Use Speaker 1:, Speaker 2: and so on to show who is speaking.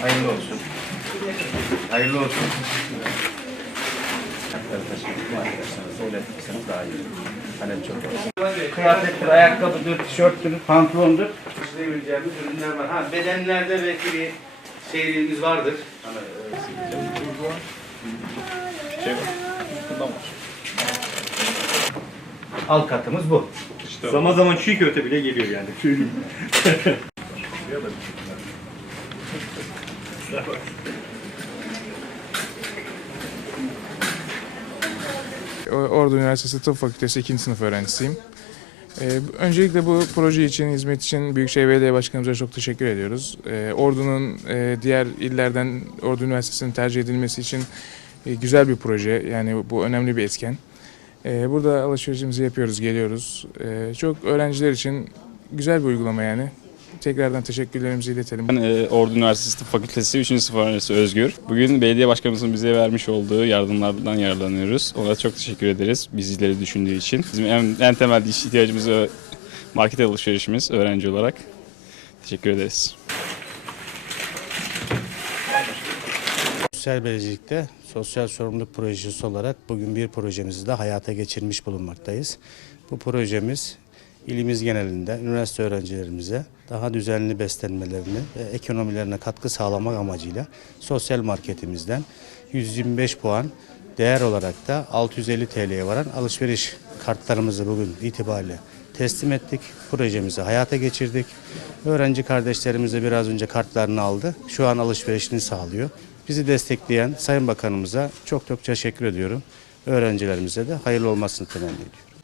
Speaker 1: Hayırlı olsun. Hayırlı olsun. Kıyafettir, ayakkabıdır, tişörttür, pantolondur. Taşıyabileceğimiz ürünler var. Ha bedenlerde belki bir şeyliğimiz vardır. Hani, Alt katımız bu.
Speaker 2: Zaman zaman çiğ köfte bile geliyor yani.
Speaker 3: Ordu Üniversitesi Tıp Fakültesi 2. sınıf öğrencisiyim. Ee, öncelikle bu proje için, hizmet için Büyükşehir Belediye Başkanımıza çok teşekkür ediyoruz. Ee, Ordu'nun e, diğer illerden Ordu Üniversitesi'nin tercih edilmesi için e, güzel bir proje. Yani bu önemli bir etken. Ee, burada alışverişimizi yapıyoruz, geliyoruz. Ee, çok öğrenciler için güzel bir uygulama yani. Tekrardan teşekkürlerimizi iletelim.
Speaker 4: Ben e, Ordu Üniversitesi Tıp Fakültesi 3. sınıf öğrencisi Özgür. Bugün belediye başkanımızın bize vermiş olduğu yardımlardan yararlanıyoruz. Ona çok teşekkür ederiz bizleri düşündüğü için. Bizim en, en temel iş ihtiyacımız market alışverişimiz öğrenci olarak. Teşekkür ederiz.
Speaker 5: Sosyal Belediyelik'te sosyal sorumluluk projesi olarak bugün bir projemizi de hayata geçirmiş bulunmaktayız. Bu projemiz ilimiz genelinde üniversite öğrencilerimize daha düzenli beslenmelerini ve ekonomilerine katkı sağlamak amacıyla sosyal marketimizden 125 puan değer olarak da 650 TL'ye varan alışveriş kartlarımızı bugün itibariyle teslim ettik. Projemizi hayata geçirdik. Öğrenci kardeşlerimiz de biraz önce kartlarını aldı. Şu an alışverişini sağlıyor. Bizi destekleyen Sayın Bakanımıza çok çok teşekkür ediyorum. Öğrencilerimize de hayırlı olmasını temenni ediyorum.